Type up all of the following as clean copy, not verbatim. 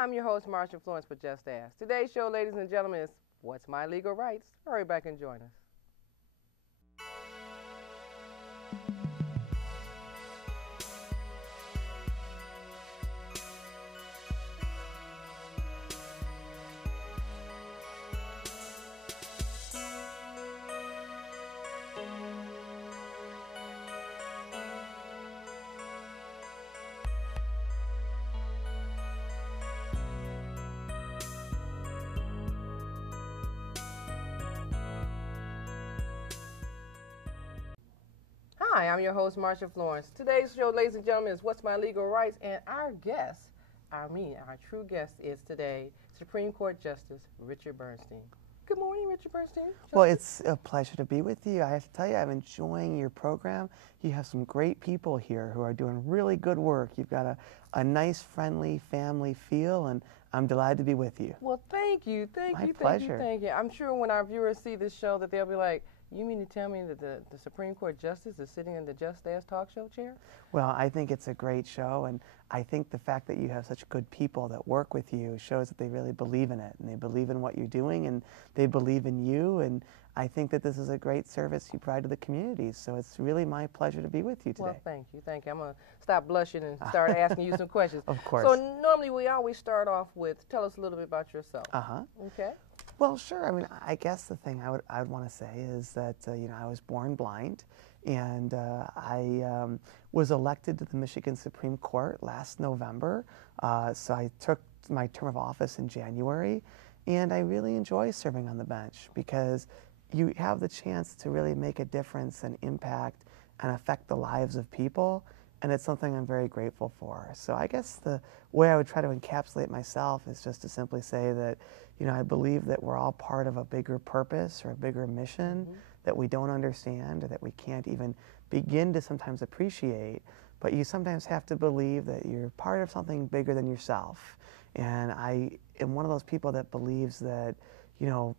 I'm your host, Marsha Florence, but just ask. Today's show, ladies and gentlemen, is What's My Legal Rights? Hurry back and join us. Hi, I'm your host, Marsha Florence. Today's show, ladies and gentlemen, is What's My Legal Rights? And our guest, our true guest is today Supreme Court Justice Richard Bernstein. Good morning, Richard Bernstein. Well, it's a pleasure to be with you. I have to tell you, I'm enjoying your program. You have some great people here who are doing really good work. You've got a nice, friendly family feel, and I'm delighted to be with you. Well, thank you. My pleasure. Thank you. I'm sure when our viewers see this show that they'll be like, you mean to tell me that the Supreme Court Justice is sitting in the Just Ask talk show chair? Well, I think it's a great show, and I think the fact that you have such good people that work with you shows that they really believe in it, and they believe in what you're doing, and they believe in you, and I think that this is a great service you provide to the community, so it's really my pleasure to be with you today. Well, thank you. I'm going to stop blushing and start asking you some questions. Of course. So normally we always start off with, tell us a little bit about yourself. Uh-huh. Okay. Well, sure. I mean, I guess the thing I would want to say is that, I was born blind, and I was elected to the Michigan Supreme Court last November. So I took my term of office in January, and I really enjoy serving on the bench because you have the chance to really make a difference and impact and affect the lives of people, and it's something I'm very grateful for. So I guess the way I would try to encapsulate myself is just to simply say that, I believe that we're all part of a bigger purpose or a bigger mission that we don't understand or that we can't even begin to sometimes appreciate, but you sometimes have to believe that you're part of something bigger than yourself. And I am one of those people that believes that,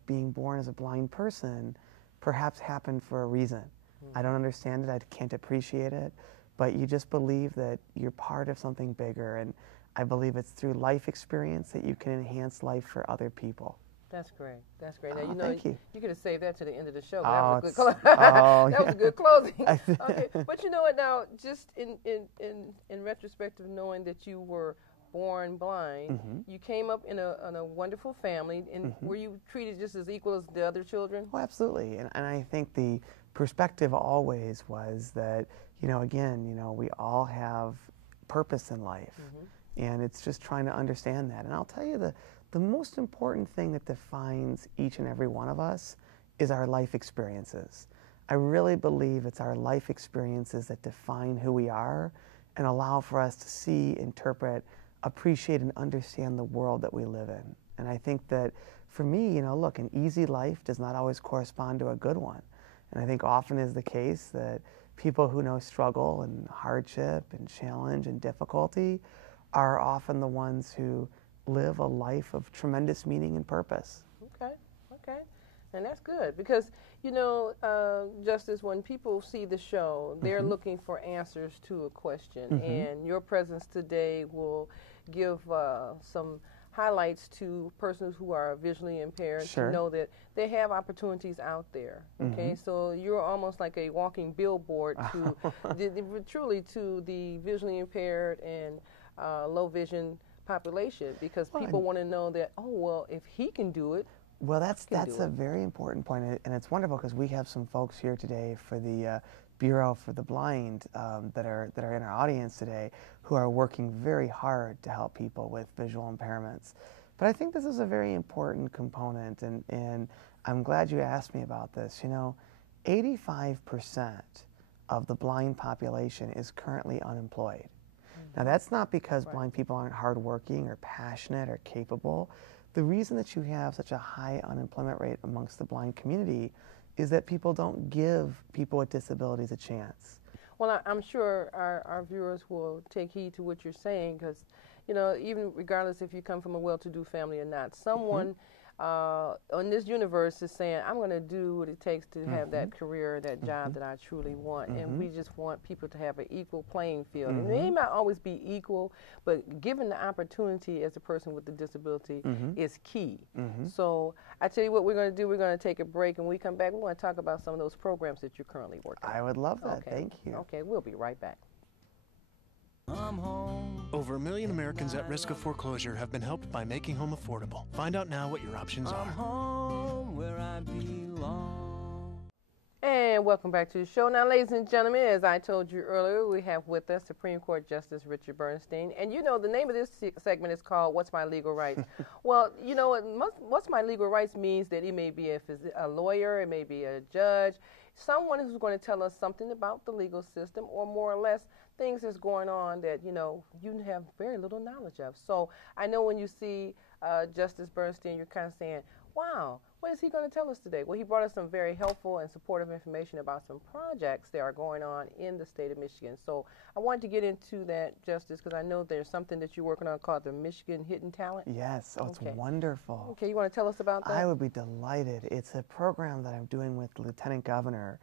being born as a blind person perhaps happened for a reason. I don't understand it, I can't appreciate it, but you just believe that you're part of something bigger, and I believe it's through life experience that you can enhance life for other people. That's great. That's great. Now, thank you. You could have saved that to the end of the show. Oh, that was a good that was a good closing. Yeah. Okay, but you know what? Now, just in retrospect of knowing that you were born blind, you came up in a wonderful family, and were you treated just as equal as the other children? Oh, absolutely. And I think the perspective always was that, again, we all have purpose in life. And it's just trying to understand that. And I'll tell you, the most important thing that defines each and every one of us is our life experiences. I really believe it's our life experiences that define who we are and allow for us to see, interpret, appreciate, and understand the world that we live in. And I think that for me, look, an easy life does not always correspond to a good one. And I think often is the case that people who know struggle and hardship and challenge and difficulty are often the ones who live a life of tremendous meaning and purpose. Okay. And that's good because, Justice, when people see the show, they're looking for answers to a question. And your presence today will give some highlights to persons who are visually impaired to know that they have opportunities out there. Okay, so you're almost like a walking billboard to truly to the visually impaired and low vision population, because people want to know that, if he can do it. Well, that's a very important point, and it's wonderful because we have some folks here today for the Bureau for the Blind that are in our audience today who are working very hard to help people with visual impairments. But I think this is a very important component, and I'm glad you asked me about this. 85% of the blind population is currently unemployed. Now, that's not because blind people aren't hardworking or passionate or capable. The reason that you have such a high unemployment rate amongst the blind community is that people don't give people with disabilities a chance. Well, I'm sure our viewers will take heed to what you're saying because, even regardless if you come from a well-to-do family or not, someone on this universe is saying, I'm going to do what it takes to have that career, that job that I truly want. And we just want people to have an equal playing field. And it may not always be equal, but given the opportunity as a person with a disability is key. So I tell you what we're going to do. We're going to take a break, and when we come back, we want to talk about some of those programs that you're currently working on. I would love that. Okay. Thank you. Okay, we'll be right back. Over 1 million Americans at risk of foreclosure have been helped by making home affordable. Find out now what your options are. Home where I belong. And welcome back to the show. Now, ladies and gentlemen, as I told you earlier, we have with us Supreme Court Justice Richard Bernstein. And you know, the name of this segment is called What's My Legal Rights? Well, you know, What's My Legal Rights means that it may be a lawyer, it may be a judge, someone who's going to tell us something about the legal system, or more or less things that's going on that, you know, you have very little knowledge of. So I know when you see Justice Bernstein, you're kind of saying, wow, what is he going to tell us today? Well, he brought us some very helpful and supportive information about some projects that are going on in the state of Michigan. So I wanted to get into that, Justice, because I know there's something that you're working on called the Michigan Hidden Talent. Yes. Oh, it's wonderful. Okay, you want to tell us about that? I would be delighted. It's a program that I'm doing with the Lieutenant Governor,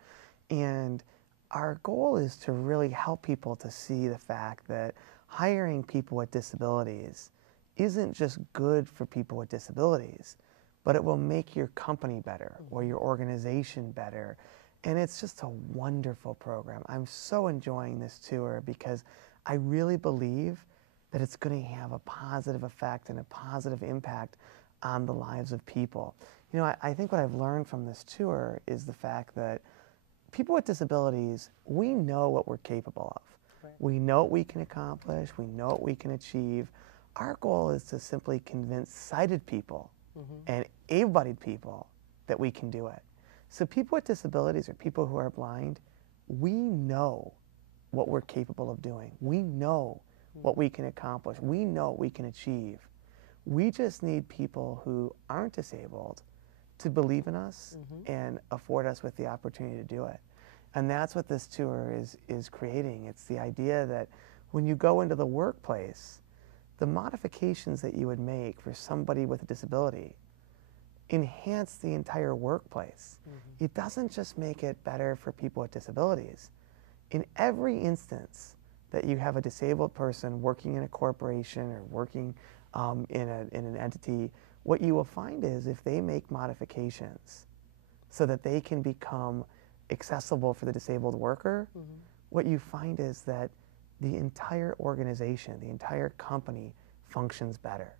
and our goal is to really help people to see the fact that hiring people with disabilities isn't just good for people with disabilities, but it will make your company better or your organization better. And it's just a wonderful program. I'm so enjoying this tour because I really believe that it's going to have a positive effect and a positive impact on the lives of people. You know, I think what I've learned from this tour is the fact that people with disabilities, we know what we're capable of. Right. We know what we can accomplish. We know what we can achieve. Our goal is to simply convince sighted people and able-bodied people that we can do it. So people with disabilities or people who are blind, we know what we're capable of doing. We know what we can accomplish. We know what we can achieve. We just need people who aren't disabled to believe in us and afford us with the opportunity to do it. And that's what this tour is creating. It's the idea that when you go into the workplace, the modifications that you would make for somebody with a disability enhance the entire workplace. It doesn't just make it better for people with disabilities. In every instance that you have a disabled person working in a corporation or working in an entity, what you will find is if they make modifications so that they can become accessible for the disabled worker, what you find is that the entire organization, the entire company functions better.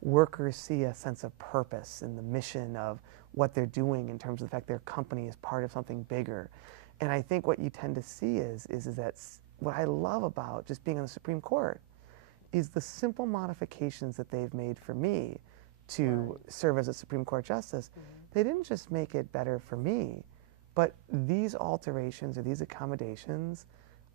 Workers see a sense of purpose in the mission of what they're doing in terms of the fact their company is part of something bigger. And I think what you tend to see is that what I love about just being on the Supreme Court is the simple modifications that they've made for me to serve as a Supreme Court Justice. They didn't just make it better for me, but these alterations or these accommodations,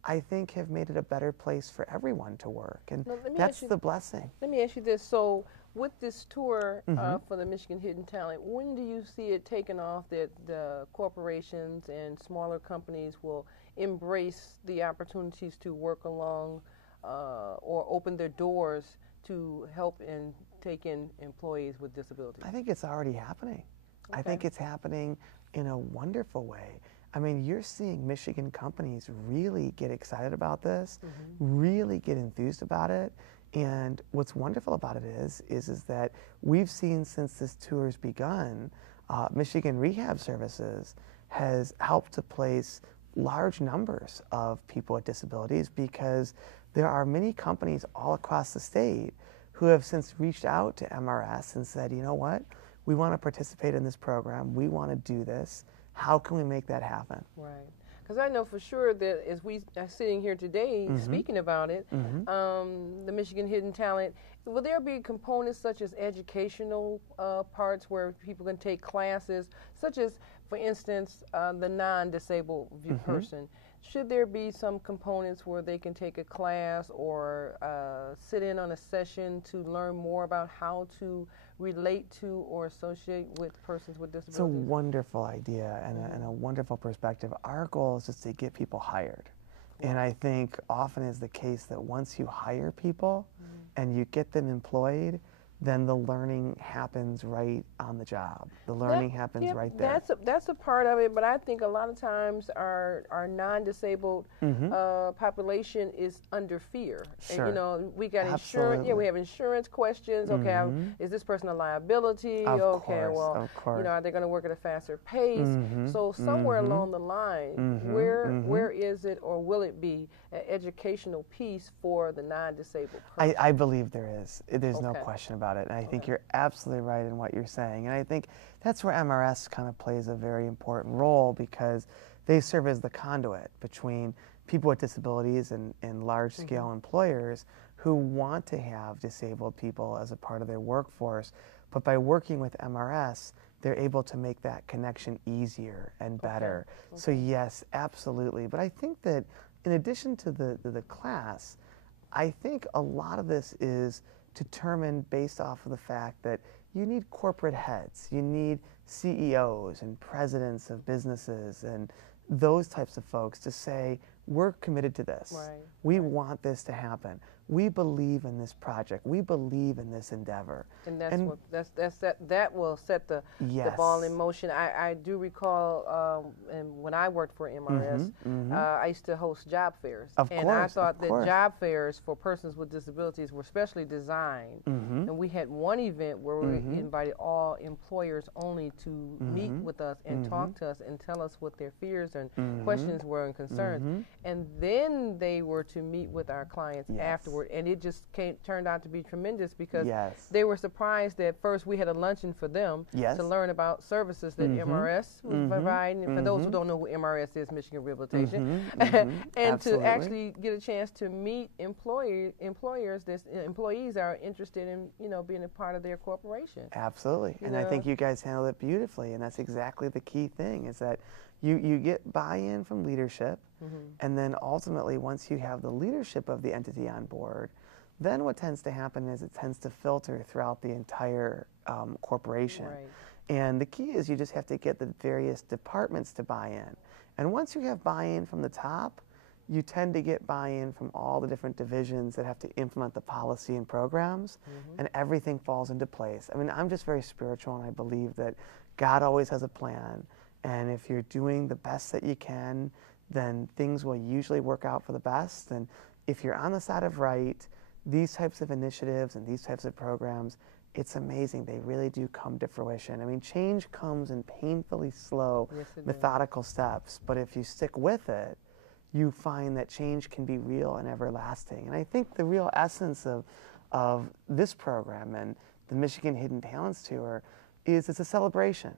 I think, have made it a better place for everyone to work. And that's the blessing. Let me ask you this. So with this tour for the Michigan Hidden Talent, when do you see it taking off that the corporations and smaller companies will embrace the opportunities to work along or open their doors to help and take in employees with disabilities? I think it's already happening. I think it's happening in a wonderful way. I mean, you're seeing Michigan companies really get excited about this, really get enthused about it. And what's wonderful about it is that we've seen since this tour's begun, Michigan Rehab Services has helped to place large numbers of people with disabilities because there are many companies all across the state who have since reached out to MRS and said, you know what, we want to participate in this program, we want to do this, how can we make that happen? Right. Because I know for sure that as we are sitting here today speaking about it, the Michigan Hidden Talent, will there be components such as educational parts where people can take classes, such as, for instance, the non-disabled person? Should there be some components where they can take a class or sit in on a session to learn more about how to relate to or associate with persons with disabilities? It's a wonderful idea and a wonderful perspective. Our goal is just to get people hired. And I think often is the case that once you hire people and you get them employed, then the learning happens right on the job. The learning happens right there. That's a part of it, but I think a lot of times our non-disabled population is under fear. Sure. And, you know, we got insurance. Absolutely. Yeah, we have insurance questions. Okay, is this person a liability? Of okay, course, well, of course. you know, are they going to work at a faster pace? So somewhere along the line, where is it, or will it be an educational piece for the non-disabled person? I believe there is. There's no question about it. And I think you're absolutely right in what you're saying. And I think that's where MRS kind of plays a very important role, because they serve as the conduit between people with disabilities and large-scale employers who want to have disabled people as a part of their workforce. But by working with MRS, they're able to make that connection easier and better. So yes, absolutely. But I think that in addition to the class, I think a lot of this is determined based off of the fact that you need corporate heads, you need CEOs and presidents of businesses and those types of folks to say, we're committed to this. We want this to happen. We believe in this project. We believe in this endeavor. And that will set the ball in motion. I do recall, and when I worked for MRS, I used to host job fairs. I thought that job fairs for persons with disabilities were specially designed. And we had one event where we invited all employers only to meet with us and talk to us and tell us what their fears and questions were and concerns. And then they were to meet with our clients afterward. And it just turned out to be tremendous, because they were surprised that first we had a luncheon for them to learn about services that MRS was providing. And for those who don't know who MRS is, Michigan Rehabilitation, and to actually get a chance to meet employers that employees are interested in, you know, being a part of their corporation. Absolutely. And I think you guys handled it beautifully. And that's exactly the key thing, is that you get buy-in from leadership, and then ultimately, once you have the leadership of the entity on board, then what tends to happen is it tends to filter throughout the entire corporation. And the key is you just have to get the various departments to buy in. And once you have buy-in from the top, you tend to get buy-in from all the different divisions that have to implement the policy and programs, and everything falls into place. I mean, I'm just very spiritual, and I believe that God always has a plan. And if you're doing the best that you can, then things will usually work out for the best. And if you're on the side of right, these types of initiatives and these types of programs, it's amazing. They really do come to fruition. I mean, change comes in painfully slow, methodical steps. But if you stick with it, you find that change can be real and everlasting. And I think the real essence of this program and the Michigan Hidden Talents Tour is it's a celebration.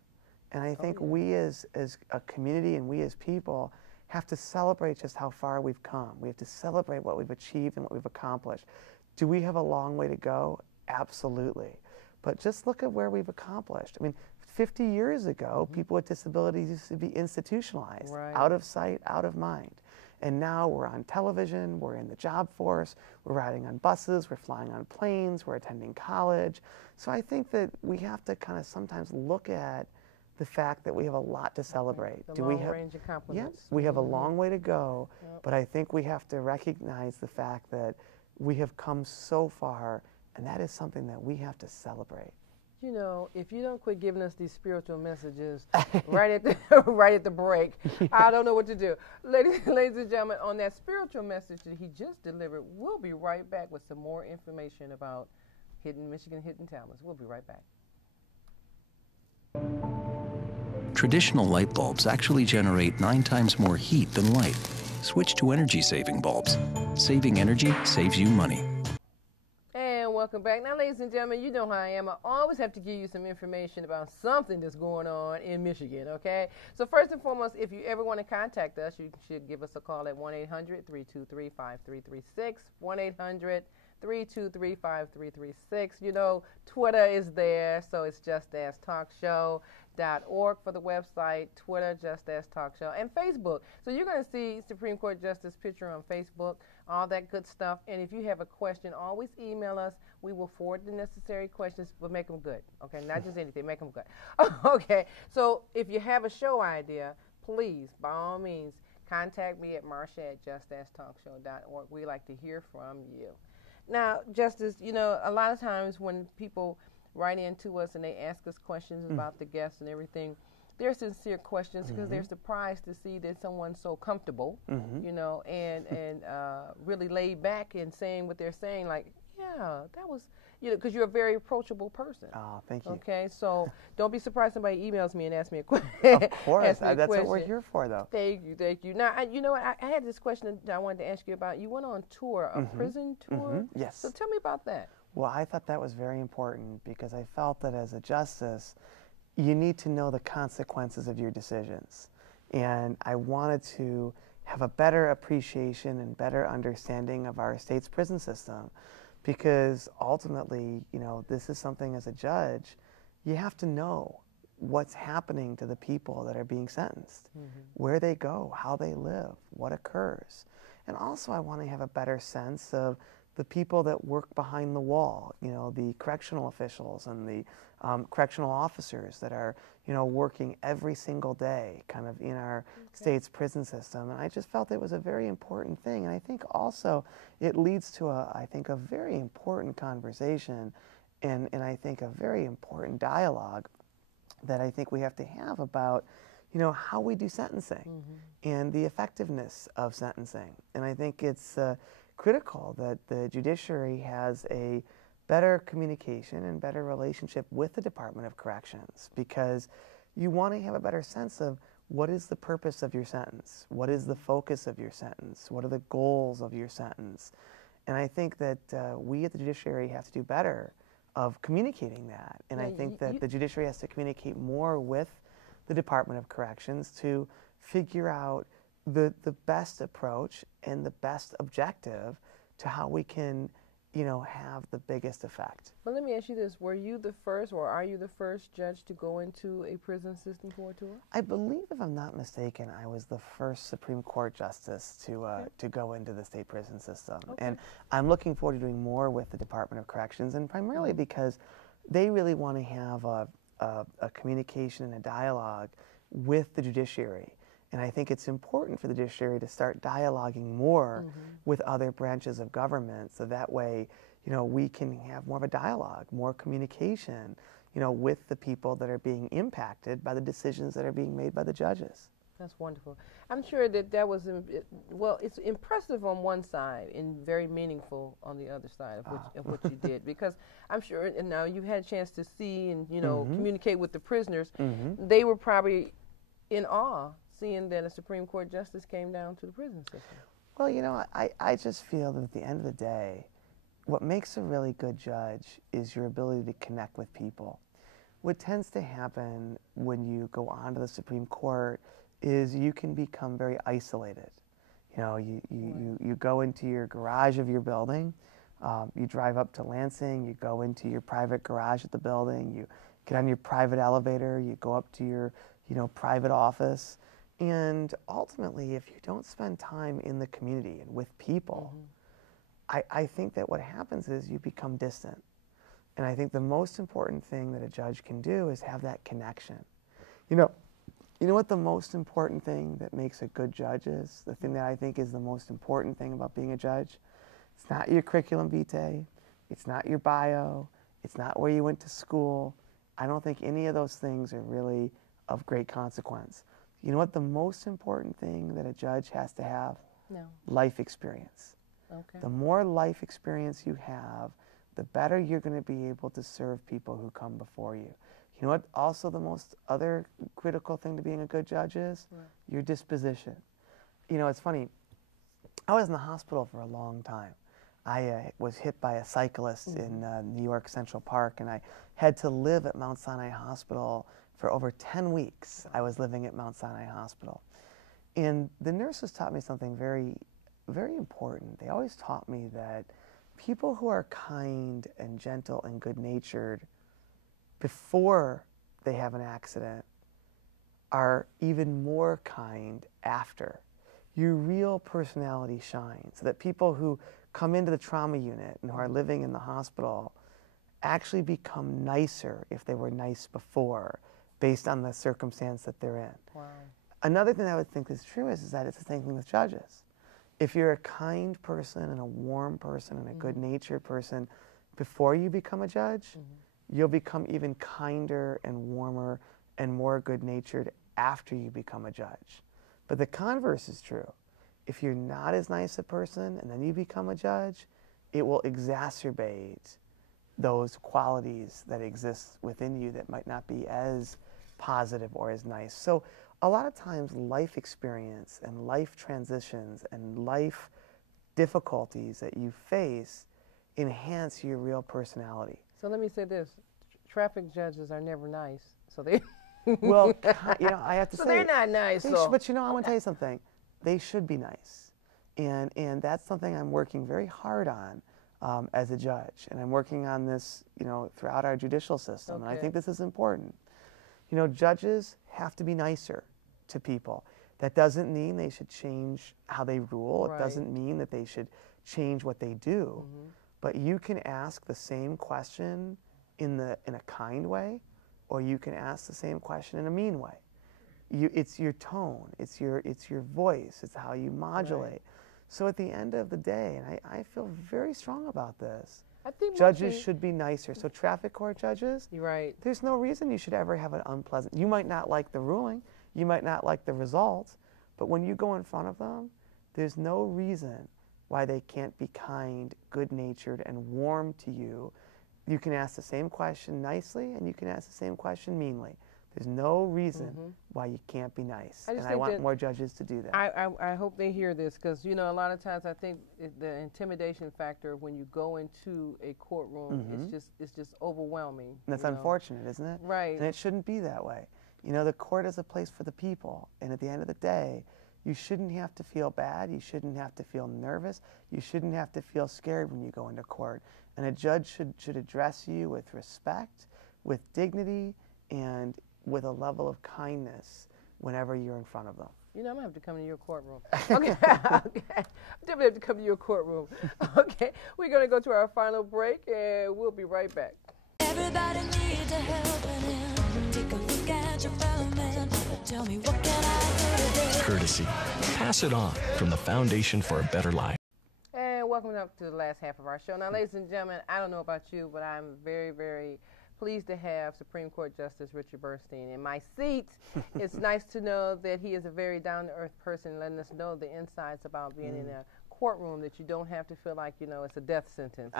And I think we as a community and we as people have to celebrate just how far we've come. We have to celebrate what we've achieved and what we've accomplished. Do we have a long way to go? Absolutely. But just look at where we've accomplished. I mean, 50 years ago, people with disabilities used to be institutionalized, out of sight, out of mind. And now we're on television, we're in the job force, we're riding on buses, we're flying on planes, we're attending college. So I think that we have to kind of sometimes look at the fact that we have a lot to celebrate. The long range accomplishments. Yes, we have a long way to go, but I think we have to recognize the fact that we have come so far, and that is something that we have to celebrate. You know, if you don't quit giving us these spiritual messages right at the break, I don't know what to do. Ladies and gentlemen, on that spiritual message that he just delivered, we'll be right back with some more information about Michigan Hidden Talents. We'll be right back. Traditional light bulbs actually generate 9 times more heat than light. Switch to energy-saving bulbs. Saving energy saves you money. And welcome back. Now, ladies and gentlemen, you know how I am. I always have to give you some information about something that's going on in Michigan, okay? So first and foremost, if you ever want to contact us, you should give us a call at 1-800-323-5336, 1-800-323-5336. You know, Twitter is there, so it's Just Ask Talk Show. .org for the website, Twitter, Just Ask Talk Show, and Facebook. So you're going to see Supreme Court Justice picture on Facebook, all that good stuff. And if you have a question, always email us. We will forward the necessary questions, but make them good, okay? Not just anything, make them good. Okay, so if you have a show idea, please, by all means, contact me at Marsha@justasktalkshow.org. We like to hear from you. Now, Justice, you know, a lot of times when people write into us and they ask us questions about the guests and everything, they're sincere questions because they're surprised to see that someone's so comfortable, you know, and really laid back in saying what they're saying. Like, yeah, that was, you know, because you're a very approachable person. Oh, thank you. Okay, so don't be surprised somebody emails me and asks me a question. Of course, that's what we're here for, though. Thank you, thank you. Now, you know what? I had this question that I wanted to ask you about. You went on tour, a prison tour. Yes. So tell me about that. Well, I thought that was very important because I felt that as a justice, you need to know the consequences of your decisions. And I wanted to have a better appreciation and better understanding of our state's prison system because ultimately, you know, this is something as a judge, you have to know what's happening to the people that are being sentenced, where they go, how they live, what occurs. And also I want to have a better sense of the people that work behind the wall, you know, the correctional officials and the correctional officers that are, you know, working every single day kind of in our state's prison system. And I just felt it was a very important thing. And I think also it leads to, I think, a very important conversation and I think a very important dialogue that I think we have to have about, you know, how we do sentencing and the effectiveness of sentencing. And I think it's critical that the judiciary has a better communication and better relationship with the Department of Corrections because you want to have a better sense of what is the purpose of your sentence, what is the focus of your sentence, what are the goals of your sentence. And I think that we at the judiciary have to do better of communicating that. And I think that the judiciary has to communicate more with the Department of Corrections to figure out the best approach and the best objective to how we can, you know, have the biggest effect. But let me ask you this. Were you the first or are you the first judge to go into a prison system for a tour? I believe, if I'm not mistaken, I was the first Supreme Court justice to go into the state prison system. And I'm looking forward to doing more with the Department of Corrections, and primarily because they really want to have a communication and a dialogue with the judiciary. And I think it's important for the judiciary to start dialoguing more with other branches of government so that way, you know, we can have more of a dialogue, more communication, you know, with the people that are being impacted by the decisions that are being made by the judges. That's wonderful. I'm sure that was, well, it's impressive on one side and very meaningful on the other side of what you did because I'm sure, and now you had a chance to see and, you know, communicate with the prisoners. They were probably in awe seeing that a Supreme Court justice came down to the prison system. Well, you know, I just feel that at the end of the day, what makes a really good judge is your ability to connect with people. What tends to happen when you go on to the Supreme Court is you can become very isolated. You know, you go into your garage of your building, you drive up to Lansing, you go into your private garage at the building, you get on your private elevator, you go up to your, you know, private office. And ultimately, if you don't spend time in the community and with people, I think that what happens is you become distant. And I think the most important thing that a judge can do is have that connection. You know what the most important thing that makes a good judge is? The thing that I think is the most important thing about being a judge? It's not your curriculum vitae. It's not your bio. It's not where you went to school. I don't think any of those things are really of great consequence. You know what the most important thing that a judge has to have? No. Life experience. Okay. The more life experience you have, the better you're going to be able to serve people who come before you. You know what also the most other critical thing to being a good judge is? Right. Your disposition. You know, it's funny. I was in the hospital for a long time. I was hit by a cyclist in New York Central Park, and I had to live at Mount Sinai Hospital for over 10 weeks. I was living at Mount Sinai Hospital. And the nurses taught me something very, very important. They always taught me that people who are kind and gentle and good-natured before they have an accident are even more kind after. Your real personality shines, so that people who come into the trauma unit and who are living in the hospital actually become nicer if they were nice before, based on the circumstance that they're in. Wow. Another thing I would think is true is that it's the same thing with judges. If you're a kind person and a warm person and a good-natured person, before you become a judge, you'll become even kinder and warmer and more good-natured after you become a judge. But the converse is true. If you're not as nice a person and then you become a judge, it will exacerbate those qualities that exist within you that might not be as positive or as nice. So a lot of times life experience and life transitions and life difficulties that you face enhance your real personality. So let me say this. Traffic judges are never nice. So they Well, you know, I have to so say, they're not nice. but you know, I want to tell you something. They should be nice, and that's something I'm working very hard on as a judge, and I'm working on this, you know, throughout our judicial system. And I think this is important. You know, judges have to be nicer to people. That doesn't mean they should change how they rule. It doesn't mean that they should change what they do. But you can ask the same question in a kind way, or you can ask the same question in a mean way. It's your tone, it's your voice, it's how you modulate. So at the end of the day, and I feel very strong about this, I think judges should be nicer. So traffic court judges, you're there's no reason you should ever have an unpleasant, you might not like the ruling, you might not like the results, but when you go in front of them, there's no reason why they can't be kind, good-natured, and warm to you. You can ask the same question nicely, and you can ask the same question meanly. There's no reason why you can't be nice, and I want more judges to do that. I hope they hear this, because you know, a lot of times I think the intimidation factor when you go into a courtroom it's just overwhelming. And that's unfortunate, isn't it? Right. And it shouldn't be that way. You know, the court is a place for the people, and at the end of the day, you shouldn't have to feel bad. You shouldn't have to feel nervous. You shouldn't have to feel scared when you go into court. And a judge should address you with respect, with dignity, and with a level of kindness whenever you're in front of them. You know, I'm going to have to come to your courtroom. Okay. Okay. I'm definitely have to come to your courtroom. Okay. We're going to go to our final break, and we'll be right back. Everybody needs a helping hand. Take a look at your fellow man. Tell me, what can I do today? Courtesy. Pass it on from the Foundation for a Better Life. And welcome up to the last half of our show. Now, ladies and gentlemen, I don't know about you, but I'm very, very pleased to have Supreme Court Justice Richard Bernstein in my seat. It's nice to know that he is a very down-to-earth person, letting us know the insights about being in a courtroom, that you don't have to feel like, you know, it's a death sentence.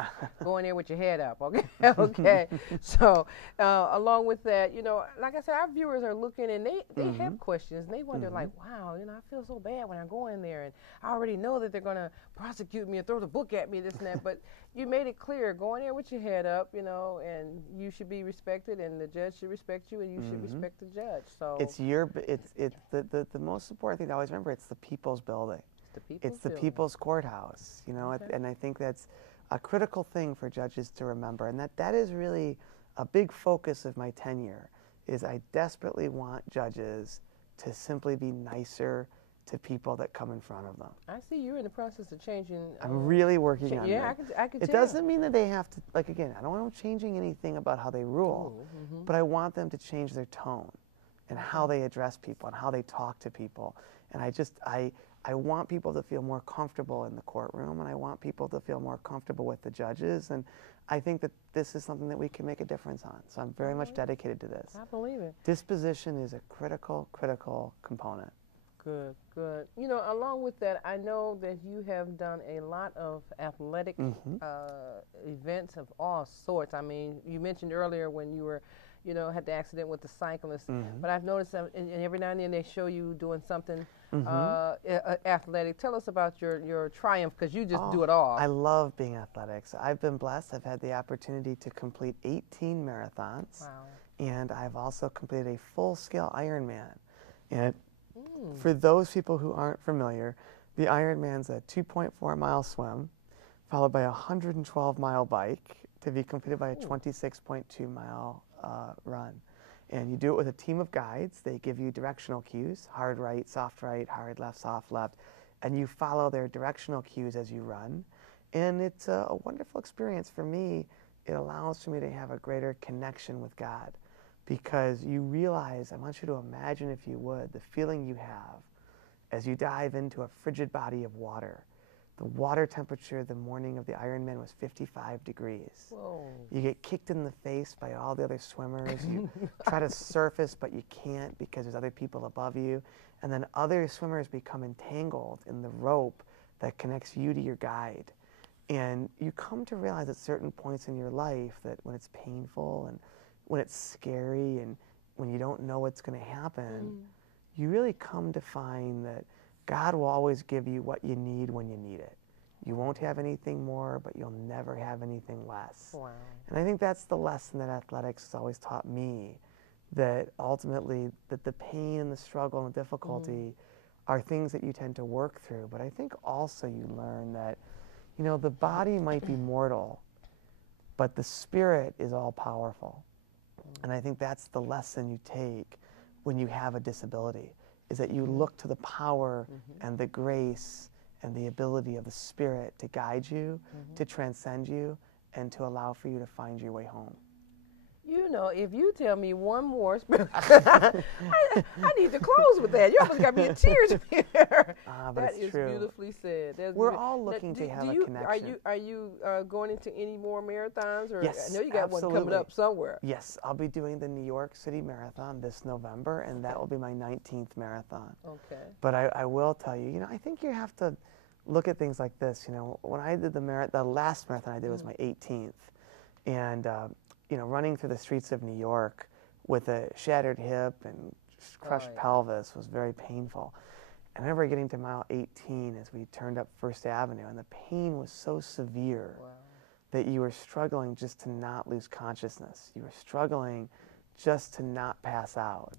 Go in there with your head up, okay? Okay. So, along with that, you know, like I said, our viewers are looking, and they have questions, and they wonder, like, wow, you know, I feel so bad when I go in there, and I already know that they're going to prosecute me and throw the book at me, this and that, but you made it clear, go in there with your head up, you know, and you should be respected, and the judge should respect you, and you should respect the judge. So it's the most important thing to always remember. It's the people's building. It's the people's courthouse, you know, and I think that's a critical thing for judges to remember, and that is really a big focus of my tenure. Is I desperately want judges to simply be nicer to people that come in front of them. I see you're in the process of changing. I'm really working on yeah, that. I can It tell. doesn't mean that they have to, like, again, I don't want them changing anything about how they rule, but I want them to change their tone and how they address people and how they talk to people. And I want people to feel more comfortable in the courtroom, and I want people to feel more comfortable with the judges, and I think that this is something that we can make a difference on. So I'm very much dedicated to this. I believe it. Disposition is a critical component. Good, good. You know, along with that, I know that you have done a lot of athletic events of all sorts. I mean, you mentioned earlier when you were, you know, had the accident with the cyclist, but I've noticed that and every now and then they show you doing something athletic. Tell us about your triumph, because you just do it all. I love being athletic. So I've been blessed. I've had the opportunity to complete 18 marathons. Wow. And I've also completed a full-scale Ironman. And for those people who aren't familiar, the Ironman's a 2.4-mile swim, followed by a 112-mile bike, to be completed by a 26.2-mile run. And you do it with a team of guides. They give you directional cues, hard right, hard left, soft left, and you follow their directional cues as you run. And it's a wonderful experience for me. It allows for me to have a greater connection with God, because you realize, I want you to imagine, if you would, the feeling you have as you dive into a frigid body of water, The water temperature the morning of the Ironman was 55 degrees. Whoa. You get kicked in the face by all the other swimmers. You try to surface, but you can't because there's other people above you. And then other swimmers become entangled in the rope that connects you to your guide. And you come to realize at certain points in your life that when it's painful and when it's scary and when you don't know what's going to happen, you really come to find that God will always give you what you need when you need it. You won't have anything more, but you'll never have anything less. Wow. And I think that's the lesson that athletics has always taught me, that ultimately that the pain and the struggle and the difficulty are things that you tend to work through. But I think also you learn that, you know, the body might be mortal, but the spirit is all powerful. And I think that's the lesson you take when you have a disability, is that you look to the power and the grace and the ability of the Spirit to guide you, to transcend you, and to allow for you to find your way home. You know, if you tell me one more, I need to close with that. You almost got me in tears here. But That it's is true. beautifully said. That's We're beautiful. all looking to have a connection. Are you going into any more marathons? Or Yes, I know you got one coming absolutely. up somewhere. Yes, I'll be doing the New York City Marathon this November, and that will be my 19th marathon. Okay. But I will tell you, you know, I think you have to look at things like this. You know, when I did the last marathon I did was my 18th, and you know, running through the streets of New York with a shattered hip and crushed pelvis was very painful. And I remember getting to mile 18 as we turned up First Avenue, and the pain was so severe that you were struggling just to not lose consciousness. You were struggling just to not pass out.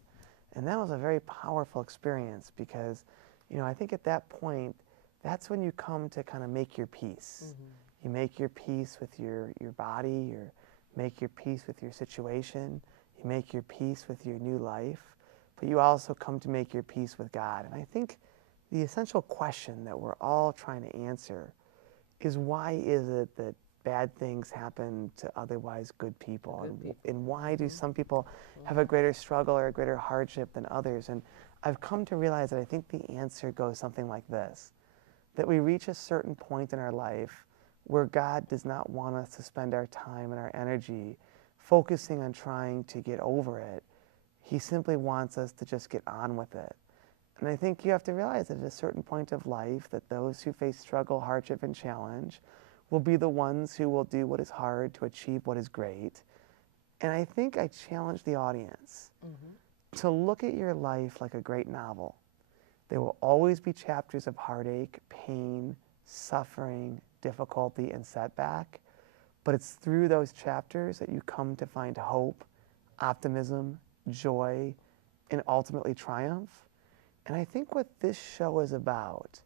And that was a very powerful experience because, you know, I think at that point, that's when you come to kind of make your peace. You make your peace with your body, you make your peace with your situation, you make your peace with your new life, but you also come to make your peace with God. And I think the essential question that we're all trying to answer is, why is it that bad things happen to otherwise good people? And why do some people have a greater struggle or a greater hardship than others? And I've come to realize that I think the answer goes something like this, that we reach a certain point in our life where God does not want us to spend our time and our energy focusing on trying to get over it. He simply wants us to just get on with it. And I think you have to realize that at a certain point of life that those who face struggle, hardship, and challenge will be the ones who will do what is hard to achieve what is great. And I think I challenge the audience to look at your life like a great novel. There will always be chapters of heartache, pain, suffering, difficulty, and setback, but it's through those chapters that you come to find hope, optimism, joy, and ultimately triumph. And I think what this show is about,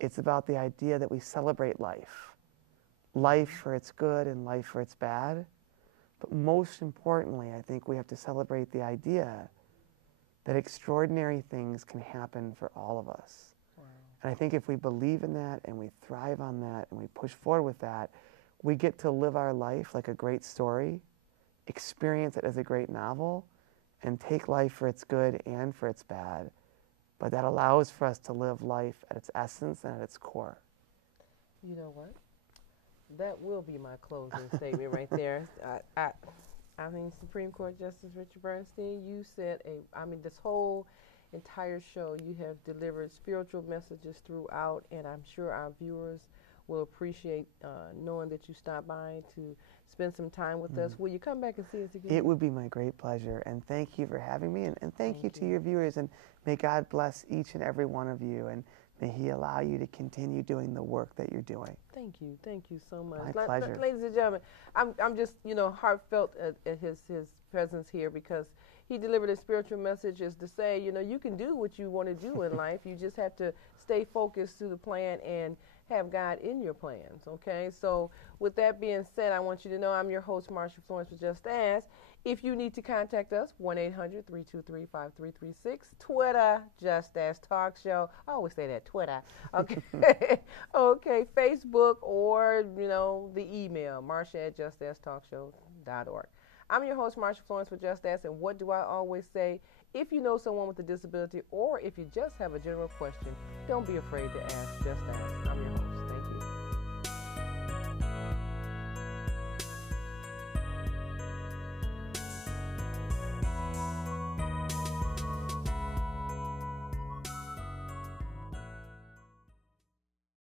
it's about the idea that we celebrate life. Life for its good and life for its bad. But most importantly, I think we have to celebrate the idea that extraordinary things can happen for all of us. And I think if we believe in that and we thrive on that and we push forward with that, we get to live our life like a great story, experience it as a great novel, and take life for its good and for its bad. But that allows for us to live life at its essence and at its core. You know what? That will be my closing statement right there. I mean, Supreme Court Justice Richard Bernstein, you said this whole entire show, you have delivered spiritual messages throughout, and I'm sure our viewers will appreciate knowing that you stopped by to spend some time with us. Will you come back and see us again? It would be my great pleasure, and thank you for having me, and thank you to your viewers, and may God bless each and every one of you, and may He allow you to continue doing the work that you're doing. Thank you so much. My pleasure. Ladies and gentlemen, I'm just, heartfelt at his presence here, because he delivered a spiritual message is to say, you can do what you want to do in life. You just have to stay focused to the plan and have God in your plans, okay? So with that being said, I want you to know I'm your host, Marsha Florence, with Just Ask. If you need to contact us, 1-800-323-5336. Twitter, Just Ask Talk Show. I always say that, Twitter. Okay. Okay, Facebook, or, the email, marsha@justasktalkshow.org. I'm your host, Marsha Florence, with Just Ask, and what do I always say? If you know someone with a disability, or if you just have a general question, don't be afraid to ask. Just ask. I'm your host.